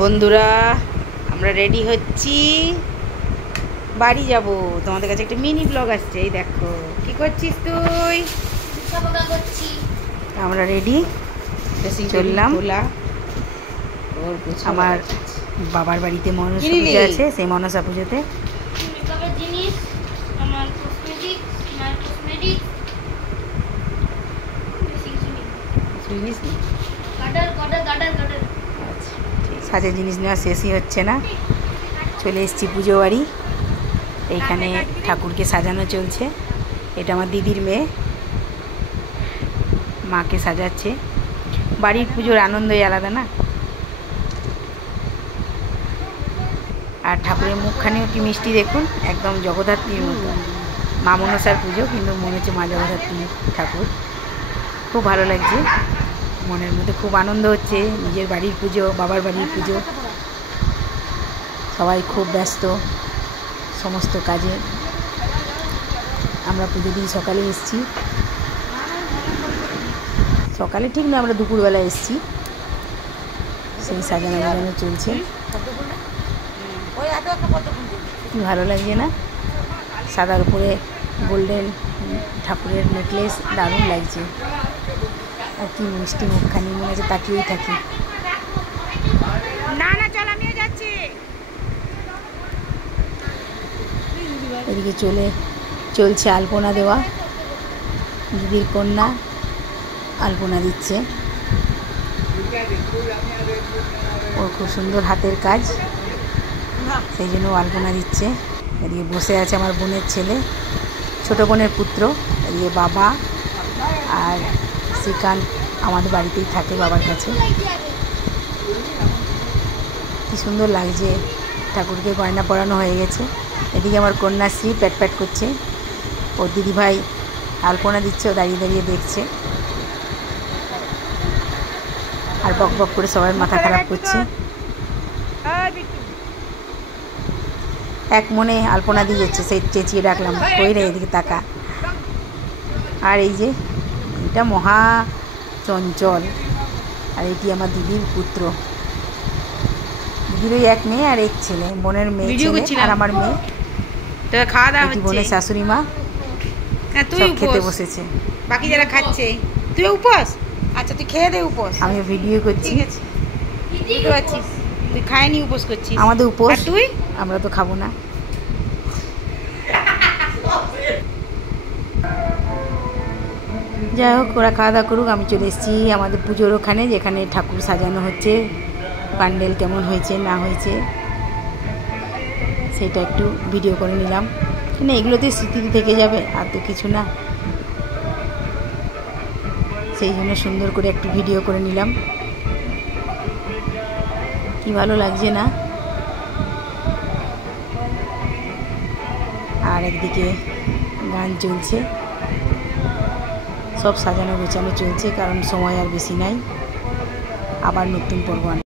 বন্ধুরা আমরা রেডি হচ্ছি, বাড়ি যাব। তোমাদের কাছে একটা মিনি ব্লগ আসছে। এই দেখো কি করছিস তুই? আমরা রেডি চললাম। আমার বাবার বাড়িতে মনসা পুজো আছে, সেই মনসা পুজোতে সাজের জিনিস নেওয়া শেষই হচ্ছে না। চলে এসেছি পুজো বাড়ি। এইখানে ঠাকুরকে সাজানো চলছে। এটা আমার দিদির মেয়ে, মাকে সাজাচ্ছে। বাড়ির পুজোর আনন্দই আলাদা না। আর ঠাকুরের মুখখানিও কি মিষ্টি দেখুন, একদম জগদ্ধাত্রীর মতো। মা মনসার পুজো, কিন্তু মনে হচ্ছে মা জগদ্ধাত্রী ঠাকুর। খুব ভালো লাগছে, মনের মধ্যে খুব আনন্দ হচ্ছে। নিজের বাড়ির পুজো, বাবার বাড়ির পুজো, সবাই খুব ব্যস্ত সমস্ত কাজে। আমরা পুজো দিন সকালে এসেছি, সকালে ঠিক না, আমরা দুপুরবেলা এসেছি। সেই সাজানো বাজানো চলছে। কি ভালো লাগছে না, সাদার উপরে গোল্ডেন ঠাকুরের নেকলেস, দারুণ লাগছে। আর কি মিষ্টি মুখখানি, মনে হচ্ছে তাকিয়েই থাকি। না না চল, আমিও যাচ্ছি। এদিকে চলছে আলপনা দেওয়া। দিদির কন্যা আলপনা দিচ্ছে। ওর খুব সুন্দর হাতের কাজ, সেই জন্য আলপনা দিচ্ছে। এদিকে বসে আছে আমার বোনের ছেলে, ছোট বোনের পুত্র। এদিকে বাবা আর শ্রীকান্ত আমাদের বাড়িতেই থাকে, বাবার কাছে। কি সুন্দর লাগছে। ঠাকুরকে গয়না পরানো হয়ে গেছে। এদিকে আমার কন্যাশ্রী প্যাট প্যাট করছে। ওর দিদিভাই আলপনা দিচ্ছে, ও দাঁড়িয়ে দাঁড়িয়ে দেখছে আর বক বক করে সবার মাথা খারাপ করছে। এক মনে আলপনা দিয়ে যাচ্ছে, সেই চেঁচিয়ে ডাকলাম, কই রে এদিকে তাকা। আর এই যে এটা মহা চঞ্চল, আর এটি আমার দিদির পুত্র। দিদির ওই এক মেয়ে আর এক ছেলে, বোনের মেয়ে ছেলে আর আমার মেয়ে। খাওয়া দাওয়া হচ্ছে, বোনের শাশুড়ি মা সব খেতে বসেছে। বাকি যারা খাচ্ছে, তুই উপোস? আচ্ছা তুই খেয়ে দে উপোস। আমিও ভিডিও করছি, ঠিক আছে? বুঝতে পারছিস, তুই খায়নি উপোস করছিস। আমাদের উপোস, তুই? আমরা তো খাবো না। যাই হোক, ওরা খাওয়া দাওয়া করুক। আমি চলে এসেছি আমাদের পুজোর ওখানে, যেখানে ঠাকুর সাজানো হচ্ছে। প্যান্ডেল কেমন হয়েছে না হয়েছে সেটা একটু ভিডিও করে নিলাম। মানে এগুলোতে স্মৃতি থেকে যাবে, আর তো কিছু না। সেই জন্য সুন্দর করে একটু ভিডিও করে নিলাম। কি ভালো লাগছে না। আর একদিকে গান চলছে, সব সাজানো গোছানো চলছে, কারণ সময় আর বেশি নাই। আবার নতুন পর্ব